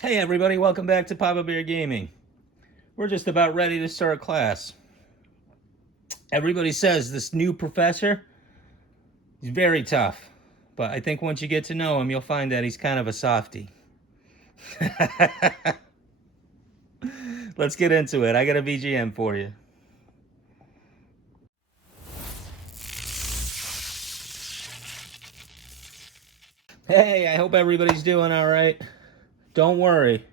Hey everybody, welcome back to Papa Bear Gaming. We're just about ready to start class. Everybody says this new professor is very tough, but I think once you get to know him, you'll find that he's kind of a softie. Let's get into it. I got a VGM for you. Hey, I hope everybody's doing all right. Don't worry.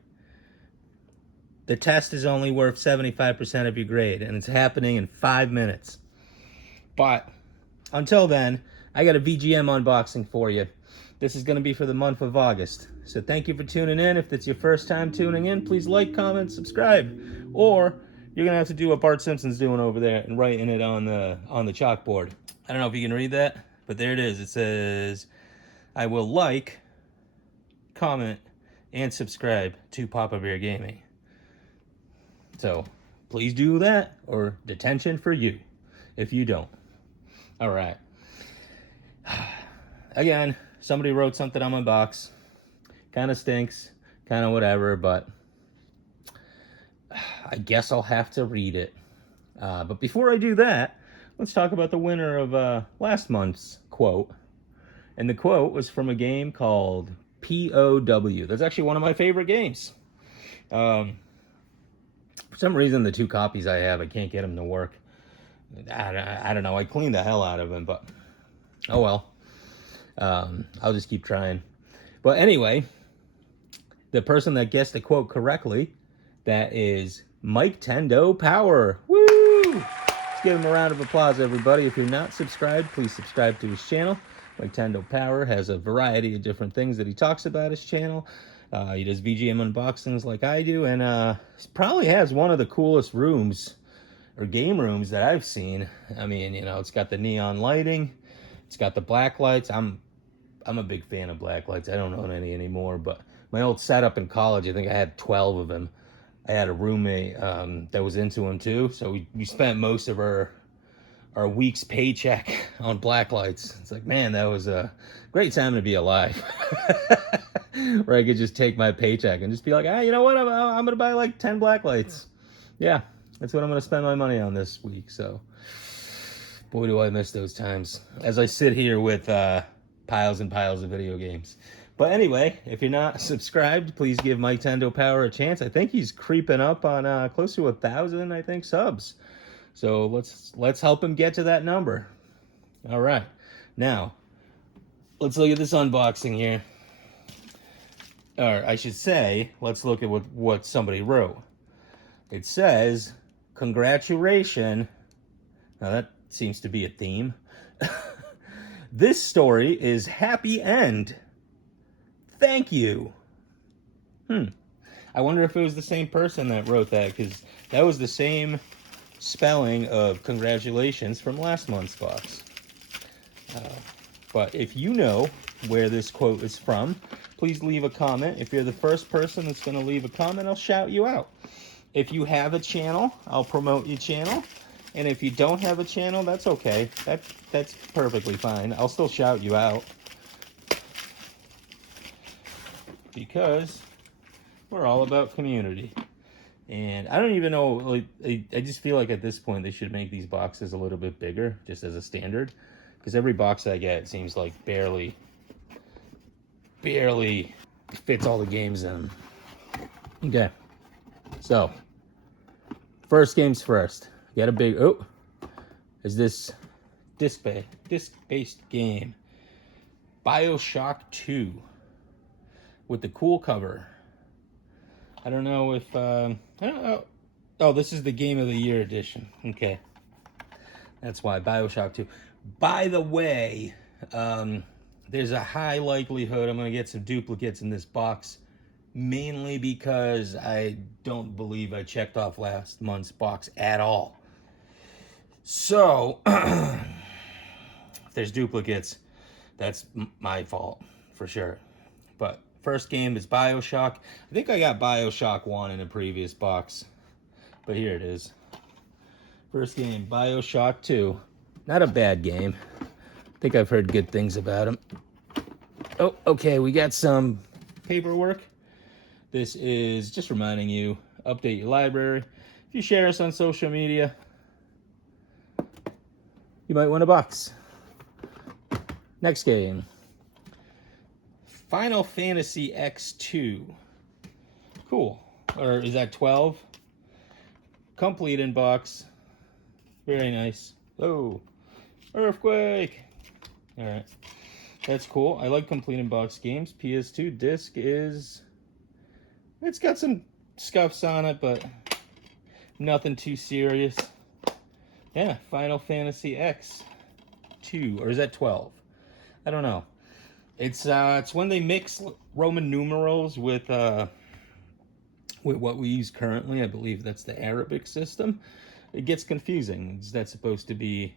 The test is only worth 75% of your grade, and it's happening in 5 minutes. But until then, I got a VGM unboxing for you. This is going to be for the month of August. So thank you for tuning in. If it's your first time tuning in, please like, comment, subscribe. Or you're going to have to do what Bart Simpson's doing over there and writing it on the chalkboard. I don't know if you can read that, but there it is. It says, I will like, comment, and subscribe to Papa Bear Gaming. So please do that, or detention for you if you don't. All right. Again, somebody wrote something on my box. Kind of stinks, kind of whatever, but I guess I'll have to read it. But before I do that, let's talk about the winner of last month's quote. And the quote was from a game called POW. That's actually one of my favorite games. For some reason, the 2 copies I have, I can't get them to work. I don't know. I cleaned the hell out of them, but oh well. I'll just keep trying. But anyway, the person that guessed the quote correctly, that is Mike Tendo Power. Woo! Let's give him a round of applause, everybody. If you're not subscribed, please subscribe to his channel. Mike Tendo Power has a variety of different things that he talks about his channel. He does VGM unboxings like I do, and probably has one of the coolest rooms or game rooms that I've seen. I mean, you know, it's got the neon lighting, it's got the black lights. I'm a big fan of black lights. I don't own any anymore, but my old setup in college, I think I had 12 of them. I had a roommate that was into them too, so we spent most of our week's paycheck on black lights. It's like, man, that was a great time to be alive. Where I could just take my paycheck and just be like, you know what, I'm gonna buy like 10 black lights. Yeah, that's what I'm gonna spend my money on this week. So boy, do I miss those times as I sit here with piles and piles of video games. But anyway, if you're not subscribed, please give Mike Tendo Power a chance. I think he's creeping up on close to 1,000, I think, subs. So let's help him get to that number. All right, now let's look at this unboxing here. Or I should say, let's look at what somebody wrote. It says, congratulations. Now that seems to be a theme. This story is happy end. Thank you. I wonder if it was the same person that wrote that, because that was the same spelling of congratulations from last month's box. But if you know where this quote is from, please leave a comment. If you're the first person that's going to leave a comment, I'll shout you out. If you have a channel, I'll promote your channel. And if you don't have a channel, that's okay. That's perfectly fine. I'll still shout you out. Because we're all about community. And I don't even know, like, I just feel like at this point they should make these boxes a little bit bigger, just as a standard. Because every box I get seems like barely fits all the games in them. Okay. So, first games first. Get a big, is this disc-based game. BioShock 2. With the cool cover. I don't know if, I don't know. Oh, this is the Game of the Year edition. Okay. That's why, BioShock 2. By the way, there's a high likelihood I'm going to get some duplicates in this box. Mainly because I don't believe I checked off last month's box at all. So, if there's duplicates, that's my fault, for sure. But first game is BioShock. I think I got BioShock 1 in a previous box. But here it is. First game, BioShock 2. Not a bad game. I think I've heard good things about him. Oh, okay, we got some paperwork. This is just reminding you, update your library. If you share us on social media, you might win a box. Next game, Final Fantasy X2. Cool. Or is that 12? Complete in box. Very nice. Oh, earthquake. All right. That's cool. I like complete in box games. PS2 disc is... It's got some scuffs on it, but nothing too serious. Yeah, Final Fantasy X2. Or is that 12? I don't know. It's when they mix Roman numerals with what we use currently. I believe that's the Arabic system. It gets confusing. Is that supposed to be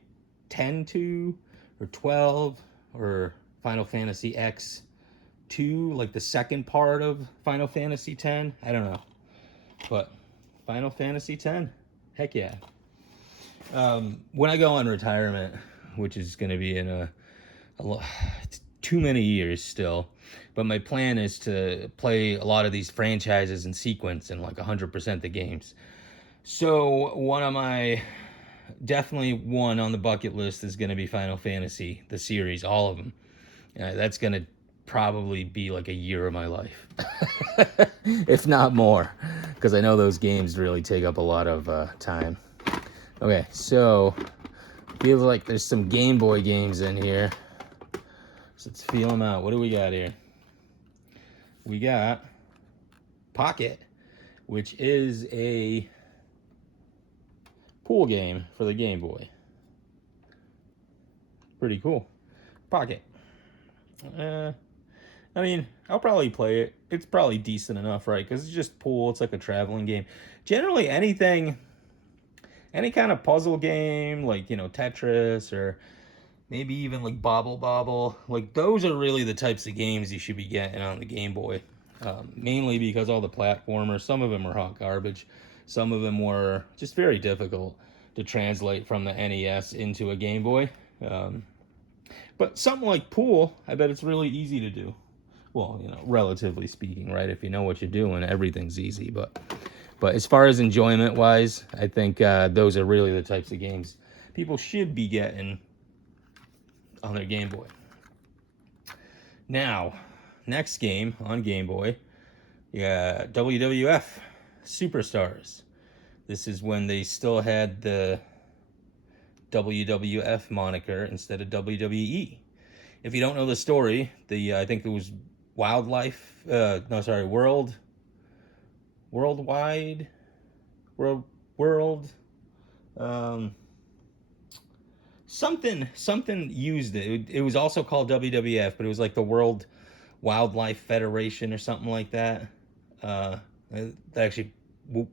10-2 or 12 or Final Fantasy X2, like the second part of Final Fantasy X? I don't know. But Final Fantasy X, heck yeah. When I go on retirement, which is going to be in too many years still, but my plan is to play a lot of these franchises in sequence and like 100% the games. So definitely one on the bucket list is going to be Final Fantasy, the series, all of them. That's going to probably be like a year of my life, if not more, because I know those games really take up a lot of time. Okay, so feels like there's some Game Boy games in here. So let's feel them out. What do we got here? We got Pocket, which is a pool game for the Game Boy. Pretty cool. Pocket. I mean, I'll probably play it. It's probably decent enough, right? Because it's just pool. It's like a traveling game. Generally, any kind of puzzle game, like, Tetris or maybe even like Bobble, like those are really the types of games you should be getting on the Game Boy. Mainly because all the platformers, some of them are hot garbage. Some of them were just very difficult to translate from the NES into a Game Boy. But something like pool, I bet it's really easy to do. Well, relatively speaking, right? If you know what you're doing, everything's easy. But as far as enjoyment-wise, I think those are really the types of games people should be getting on their Game Boy. Now, next game on Game Boy, WWF Superstars. This is when they still had the WWF moniker instead of WWE. If you don't know the story, I think it was Worldwide, something used it. It was also called WWF, but it was like the World Wildlife Federation or something like that. That actually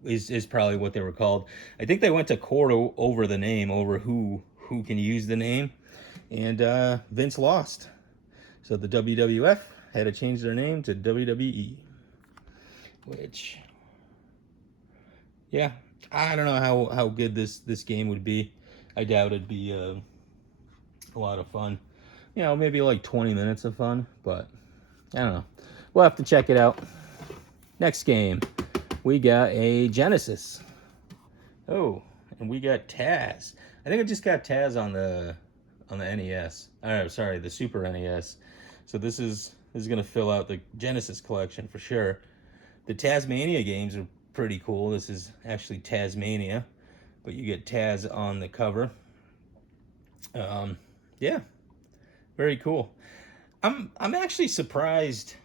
is probably what they were called. I think they went to court over the name, over who can use the name, and Vince lost. So the WWF had to change their name to WWE, which, yeah, I don't know how good this game would be. I doubt it'd be a lot of fun. Maybe like 20 minutes of fun, but I don't know. We'll have to check it out. Next game, we got a Genesis. Oh, and we got Taz. I think I just got Taz on the NES. Sorry, the Super NES. So this is going to fill out the Genesis collection for sure. The Tasmania games are pretty cool. This is actually Tasmania, but you get Taz on the cover. Yeah, very cool. I'm actually surprised.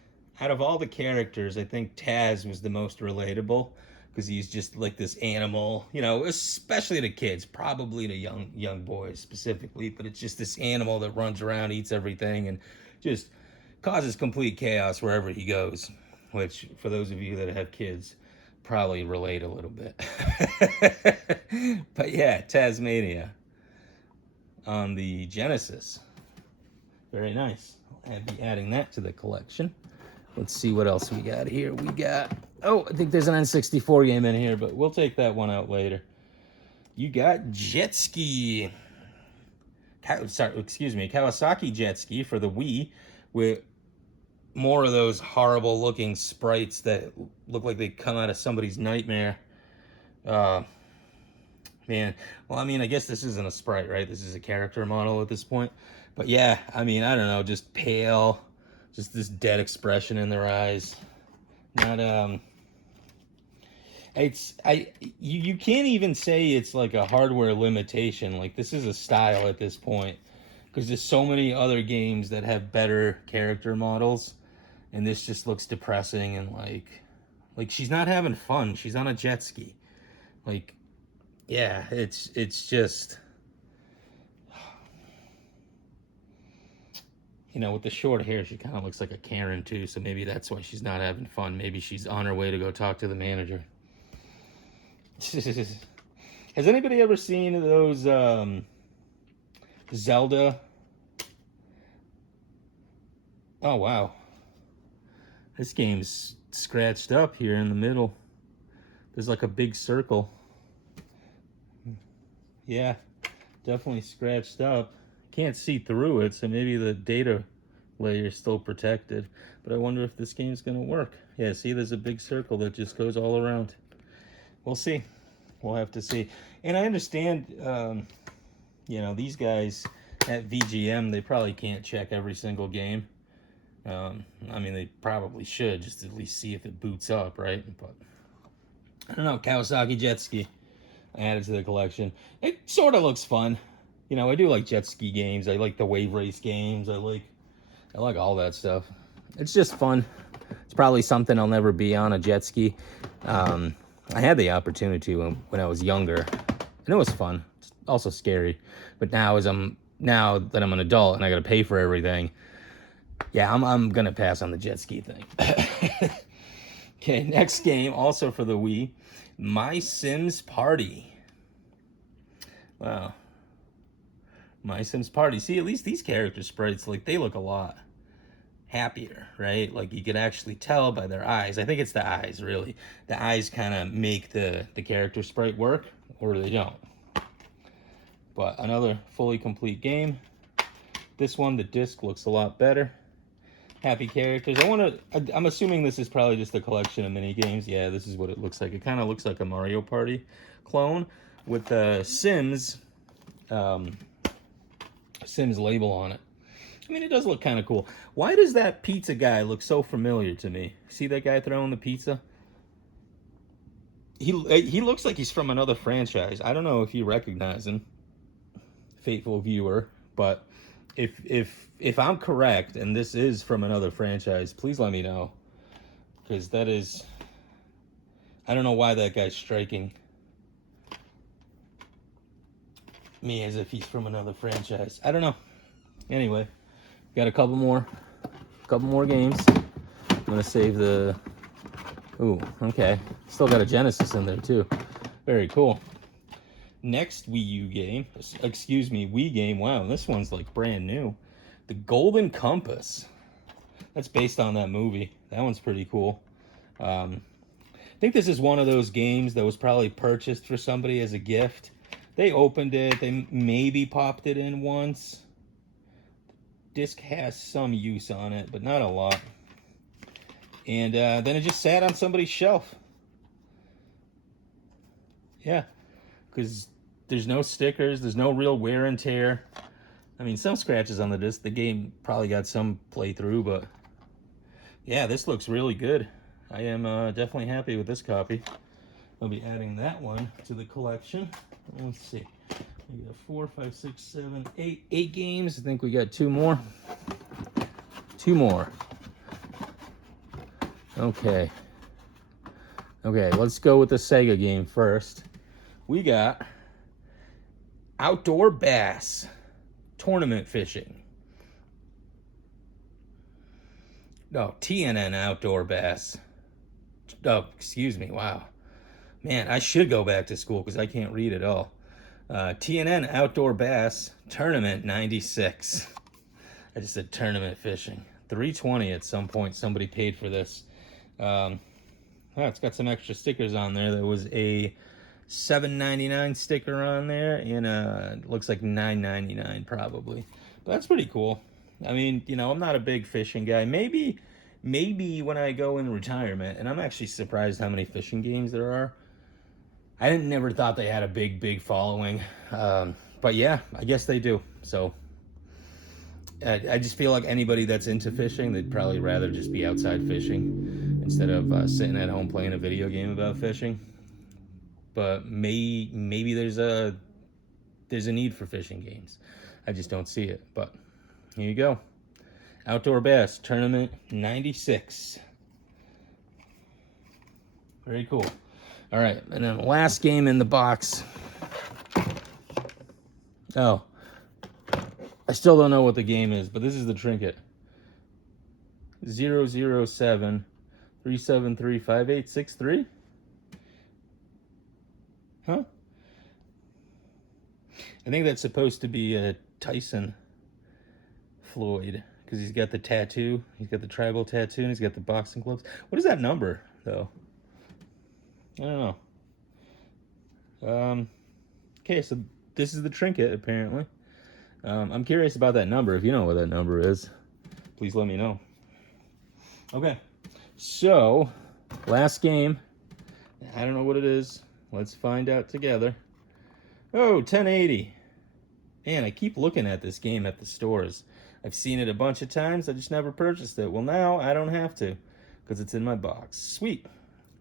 Out of all the characters, I think Taz was the most relatable, because he's just like this animal, especially to kids, probably to young boys specifically, but it's just this animal that runs around, eats everything, and just causes complete chaos wherever he goes, which, for those of you that have kids, probably relate a little bit. But yeah, Tasmania on the Genesis. Very nice. I'll be adding that to the collection. Let's see what else we got here. We got, I think there's an N64 game in here, but we'll take that one out later. You got Jet Ski. Kawasaki Jet Ski for the Wii, with more of those horrible looking sprites that look like they come out of somebody's nightmare. Uh, Man, well, I mean, I guess this isn't a sprite, right? This is a character model at this point. But yeah, I mean, I don't know, just pale, just this dead expression in their eyes. Not you can't even say it's like a hardware limitation. Like this is a style at this point, because there's so many other games that have better character models, and this just looks depressing and like she's not having fun. She's on a jet ski. Like, yeah, it's just, you know, with the short hair, she kind of looks like a Karen too, so maybe that's why she's not having fun. Maybe she's on her way to go talk to the manager. Has anybody ever seen those Zelda? Oh, wow. This game's scratched up here in the middle. There's like a big circle. Yeah, definitely scratched up. Can't see through it, so maybe the data layer is still protected. But I wonder if this game's gonna work. Yeah, see, there's a big circle that just goes all around. We'll see. We'll have to see. And I understand, you know, these guys at VGM, they probably can't check every single game. I mean, they probably should, just to at least see if it boots up, right? But I don't know, Kawasaki jet ski. I added to the collection. It sort of looks fun. You know, I do like jet ski games. I like the wave race games. I like all that stuff. It's just fun. It's probably something I'll never be on, a jet ski. I had the opportunity when I was younger, and it was fun. It's also scary. But now that I'm an adult and I got to pay for everything, yeah, I'm gonna pass on the jet ski thing. Okay, next game, also for the Wii, My Sims Party. Wow. My Sims Party. See, at least these character sprites, like, they look a lot happier, right? Like, you could actually tell by their eyes. I think it's the eyes, really. The eyes kind of make the character sprite work, or they don't. But another fully complete game. This one, the disc looks a lot better. Happy characters. I'm assuming this is probably just a collection of mini games. Yeah, this is what it looks like. It kind of looks like a Mario Party clone with the Sims label on it. I mean, it does look kind of cool. Why does that pizza guy look so familiar to me? See that guy throwing the pizza? He looks like he's from another franchise. I don't know if you recognize him, faithful viewer, but if I'm correct and this is from another franchise, please let me know, because that is, I don't know why that guy's striking me as if he's from another franchise. I don't know. Anyway, got a couple more games. I'm gonna save the, ooh, okay, still got a Genesis in there too. Very cool. Next Wii game, wow, this one's like brand new. The Golden Compass. That's based on that movie. That one's pretty cool. I think this is one of those games that was probably purchased for somebody as a gift. They opened it, they maybe popped it in once. Disc has some use on it, but not a lot. And then it just sat on somebody's shelf. Yeah, because there's no stickers, there's no real wear and tear. I mean, some scratches on the disc. The game probably got some playthrough, but yeah, this looks really good. I am definitely happy with this copy. I'll be adding that one to the collection. Let's see. We got 4, 5, 6, 7, 8. 8 games. I think we got 2 more. 2 more. Okay. Okay, let's go with the Sega game first. We got Outdoor Bass Tournament Fishing. No, TNN Outdoor Bass. Oh, excuse me. Wow. Man, I should go back to school because I can't read at all. TNN Outdoor Bass Tournament 96. I just said tournament fishing. $3.20 at some point. Somebody paid for this. Oh, it's got some extra stickers on there. There was a $7.99 sticker on there, and it looks like $9.99 probably. But that's pretty cool. I mean, you know, I'm not a big fishing guy. Maybe maybe when I go in retirement, and I'm actually surprised how many fishing games there are. I didn't never thought they had a big following, but yeah, I guess they do. So I just feel like anybody that's into fishing, they'd probably rather just be outside fishing instead of sitting at home playing a video game about fishing. But maybe there's a need for fishing games. I just don't see it. But here you go. Outdoor Bass Tournament 96. Very cool. All right, and then last game in the box. Oh, I still don't know what the game is, but this is the trinket. 007 373 5863. Huh? I think that's supposed to be a Tyson Floyd because he's got the tattoo. He's got the tribal tattoo and he's got the boxing gloves. What is that number, though? I don't know. Okay, so this is the trinket, apparently. I'm curious about that number. If you know what that number is, please let me know. Okay, so last game. I don't know what it is. Let's find out together. Oh, 1080. Man, I keep looking at this game at the stores. I've seen it a bunch of times. I just never purchased it. Well, now I don't have to because it's in my box. Sweet.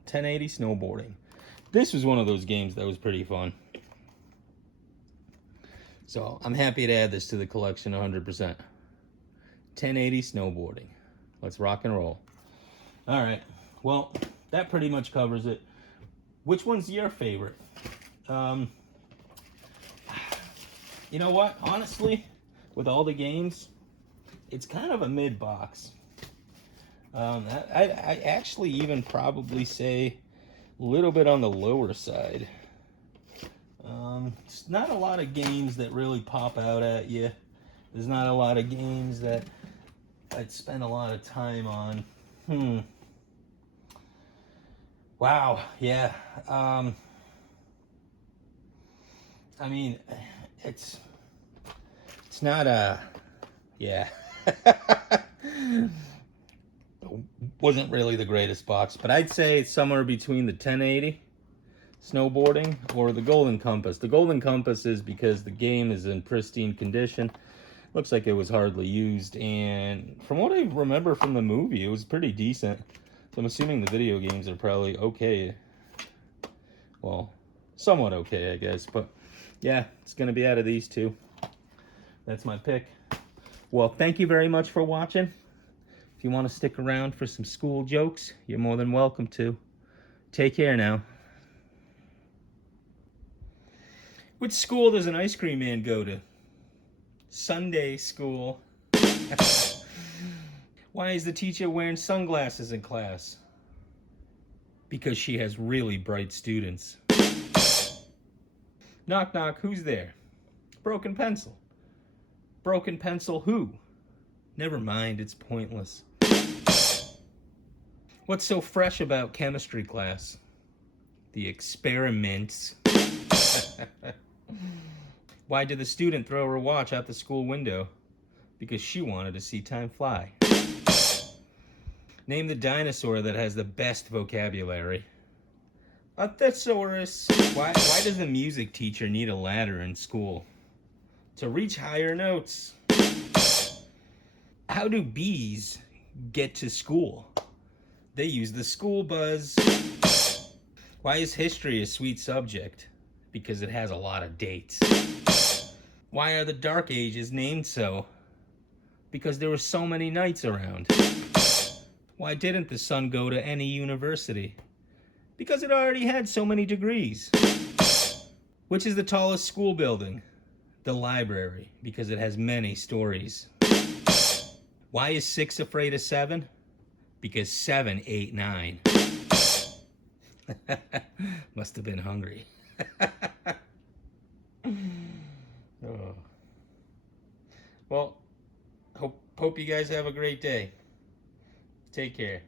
1080 snowboarding. This was one of those games that was pretty fun. So I'm happy to add this to the collection 100%. 1080 snowboarding. Let's rock and roll. All right. Well, that pretty much covers it. Which one's your favorite? You know what? Honestly, with all the games, it's kind of a mid-box. I actually even probably say a little bit on the lower side. It's not a lot of games that really pop out at you. There's not a lot of games that I'd spend a lot of time on. Wow, yeah. I mean, it's not a, yeah. Wasn't really the greatest box, but I'd say it's somewhere between the 1080 snowboarding or the Golden Compass. The Golden Compass is because the game is in pristine condition. Looks like it was hardly used, and from what I remember from the movie, it was pretty decent. So I'm assuming the video games are probably okay. Well, somewhat okay, I guess. But yeah, it's going to be out of these two. That's my pick. Well, thank you very much for watching. If you want to stick around for some school jokes, you're more than welcome to. Take care now. Which school does an ice cream man go to? Sunday school. Why is the teacher wearing sunglasses in class? Because she has really bright students. Knock knock, who's there? Broken pencil. Broken pencil who? Never mind, it's pointless. What's so fresh about chemistry class? The experiments. Why did the student throw her watch out the school window? Because she wanted to see time fly. Name the dinosaur that has the best vocabulary. A thesaurus. Why does the music teacher need a ladder in school? To reach higher notes. How do bees get to school? They use the school buzz. Why is history a sweet subject? Because it has a lot of dates. Why are the Dark Ages named so? Because there were so many knights around. Why didn't the sun go to any university? Because it already had so many degrees. Which is the tallest school building? The library, because it has many stories. Why is 6 afraid of 7? Because 7 ate 9. Must have been hungry. Oh. Well, hope you guys have a great day. Take care.